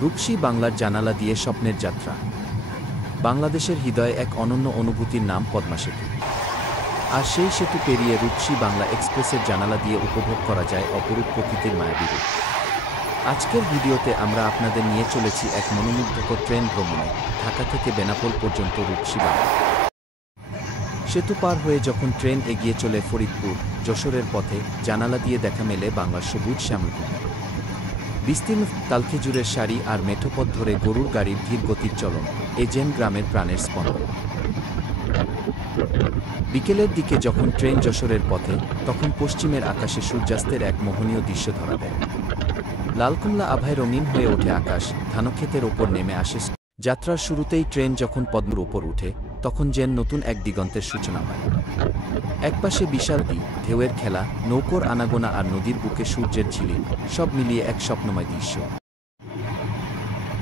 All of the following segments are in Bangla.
রূপসী বাংলার জানালা দিয়ে স্বপ্নের যাত্রা। বাংলাদেশের হৃদয়ে এক অনন্য অনুভূতির নাম পদ্মা সেতু। আর সেই সেতু পেরিয়ে রূপসী বাংলা এক্সপ্রেসের জানালা দিয়ে উপভোগ করা যায় অপরূপ প্রকৃতির মায়াবী রূপ। আজকের ভিডিওতে আমরা আপনাদের নিয়ে চলেছি এক মনোমুগ্ধকর ট্রেন ভ্রমণে, ঢাকা থেকে বেনাপোল পর্যন্ত রূপসী বাংলা সেতু পার হয়ে যখন ট্রেন এগিয়ে চলে ফরিদপুর, যশোরের পথে, জানালা দিয়ে দেখা মেলে বাংলার সবুজ শ্যামলভূমি। বিস্তীর্ণ তালখেজুরের সারি আর মেঠোপথ ধরে গরুর গাড়ির ধীর গতির চলন, এ যেন গ্রামের প্রাণের স্পন্দন। বিকেলের দিকে যখন ট্রেন যশোরের পথে, তখন পশ্চিমের আকাশে সূর্যাস্তের এক মোহনীয় দৃশ্য ধরা দেয়। লালকুমলা আভায় রঙিন হয়ে ওঠে আকাশ, ধানক্ষেতের ওপর নেমে আসে। যাত্রার শুরুতেই ট্রেন যখন পদ্মার ওপর উঠে, তখন যেন নতুন এক দিগন্তের সূচনা হয়। একপাশে বিশাল ঢেউয়ের খেলা, নৌকোর আনাগোনা আর নদীর বুকে সূর্যের ঝিলিক, সব মিলিয়ে এক স্বপ্নময় দৃশ্য।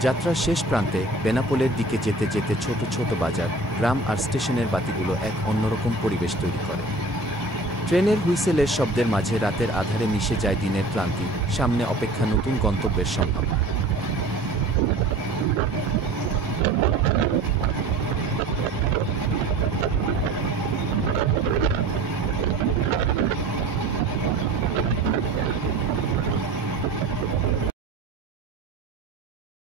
যাত্রার শেষ প্রান্তে বেনাপোলের দিকে যেতে যেতে ছোট ছোট বাজার, গ্রাম আর স্টেশনের বাতিগুলো এক অন্যরকম পরিবেশ তৈরি করে। ট্রেনের হুইসেলের শব্দের মাঝে রাতের আধারে মিশে যায় দিনের ক্লান্তি, সামনে অপেক্ষা নতুন গন্তব্যের সম্ভাবনা।